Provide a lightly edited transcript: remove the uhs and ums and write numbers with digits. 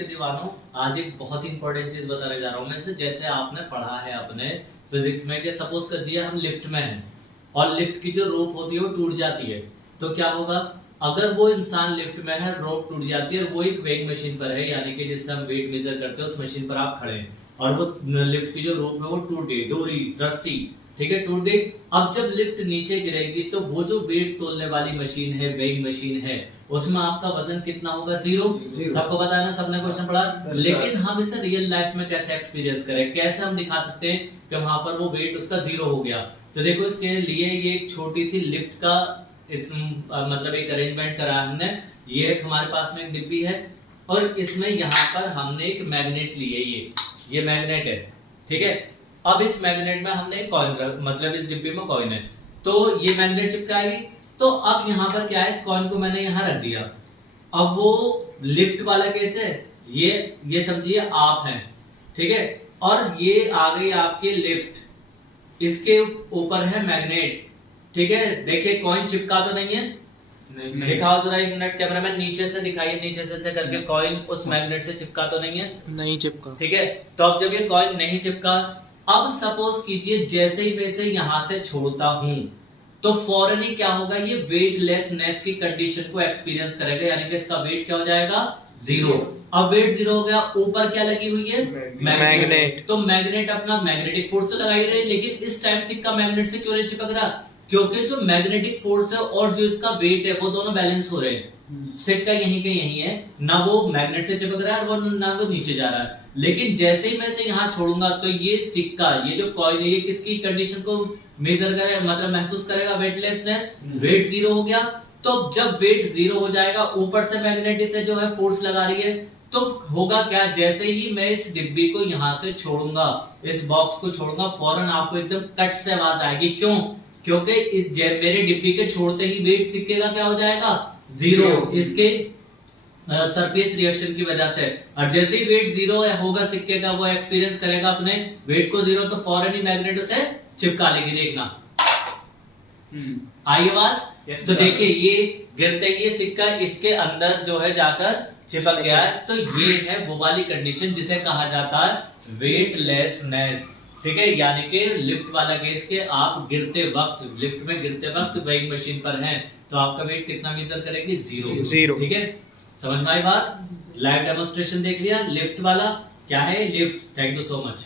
के दीवानों, आज एक बहुत ही इंपॉर्टेंट चीज बताने जा रहा हूँ मैं। जैसे आपने पढ़ा है अपने फिजिक्स में कि सपोज कर दिया हम लिफ्ट में हैं और लिफ्ट की जो रोप होती है वो टूट जाती है, तो क्या होगा? अगर वो इंसान लिफ्ट में है, रोप टूट जाती है और वो एक वेइंग मशीन पर है, यानी कि जिससे हम वेट मेजर करते हैं, उस मशीन पर आप खड़े हैं और वो लिफ्ट की जो रोप है वो टूट गई, डोरी रस्सी, ठीक है, टूट गई। अब जब लिफ्ट नीचे गिरेगी तो वो जो वेट तोलने वाली मशीन है, वेइंग मशीन है, उसमें आपका वजन कितना होगा? जीरो। सबको पता है ना, सबने क्वेश्चन पढ़ा। लेकिन हम इसे रियल लाइफ में कैसे एक्सपीरियंस करें, कैसे हम दिखा सकते हैं कि वहां पर वो वेट उसका जीरो हो गया? तो देखो, इसके लिए ये एक छोटी सी लिफ्ट का मतलब एक अरेंजमेंट करा है हमने। ये एक हमारे पास में एक डिब्बी है और इसमें यहाँ पर हमने एक मैग्नेट ली है। ये मैग्नेट है, ठीक है। अब इस मैग्नेट में हमने एक कॉइन, मतलब इस डिब्बे में कॉइन है, तो ये मैग्नेट चिपकाएगी। तो अब यहाँ पर क्या है, इस कॉइन को मैंने यहाँ रख दिया। अब वो लिफ्ट वाला केस है, ये समझिए आप हैं, ठीक है, और ये आ गई आपकी लिफ्ट, इसके ऊपर है मैग्नेट, ठीक है। देखिए कॉइन चिपका तो नहीं है, दिखाओ जरा एक मिनट कैमरामैन, नीचे से दिखाइए, नीचे से करके कॉइन उस मैग्नेट से चिपका तो नहीं है? नहीं चिपका, ठीक है। तो अब जब ये कॉइन नहीं चिपका, अब सपोज कीजिए जैसे ही वैसे यहां से छोड़ता हूं तो फौरन ही क्या होगा, ये वेटलेसनेस की कंडीशन को एक्सपीरियंस करेगा, यानी कि इसका वेट क्या हो जाएगा? जीरो। अब वेट जीरो हो गया, ऊपर क्या लगी हुई है? मैग्नेट। तो मैग्नेट अपना मैग्नेटिक फोर्स तो लगा ही रहे, लेकिन इस टाइम सिक्का मैग्नेट से क्यों नहीं चिपक रहा? क्योंकि जो मैग्नेटिक फोर्स है और जो इसका वेट है वो दोनों बैलेंस हो रहे हैं। सिक्का यहीं के यहीं है, ना वो मैग्नेट से चिपक रहा है और ना वो नीचे जा रहा है। लेकिन जैसे ही मैं इसे यहाँ छोड़ूंगा तो ये सिक्का, ये जो कॉइन है, ये किसकी कंडीशन को मेजर करेगा, मतलब महसूस करेगा? वेटलेसनेस। वेट जीरो हो गया। तो जब वेट जीरो हो जाएगा, ऊपर से मैग्नेट से जो है फोर्स लगा रही है, तो होगा क्या, जैसे ही मैं इस डिब्बी को यहाँ से छोड़ूंगा, इस बॉक्स को छोड़ूंगा, फौरन आपको एकदम कट से आवाज आएगी। क्यों? क्योंकि मेरे डिब्बी के छोड़ते ही वेट सिक्के का क्या हो जाएगा? जीरो, इसके सरफेस रिएक्शन की वजह से। और जैसे ही वेट जीरो होगा सिक्के का, वो एक्सपीरियंस करेगा अपने वेट को जीरो, तो फौरन ही मैग्नेट उसे चिपका लेगी। देखना आई आवाज? तो देखिए ये गिरते ही ये सिक्का इसके अंदर जो है जाकर चिपक गया है। तो ये है वो वाली कंडीशन जिसे कहा जाता है वेटलेसनेस, ठीक है। यानी कि लिफ्ट वाला केस के आप गिरते वक्त, लिफ्ट में गिरते वक्त वेइंग मशीन पर हैं, तो आपका वेट कितना मेजर करेगी? जीरो, ठीक है। समझ में आई बात? लाइव डेमोन्स्ट्रेशन देख लिया लिफ्ट वाला, क्या है lift. Thank you so much.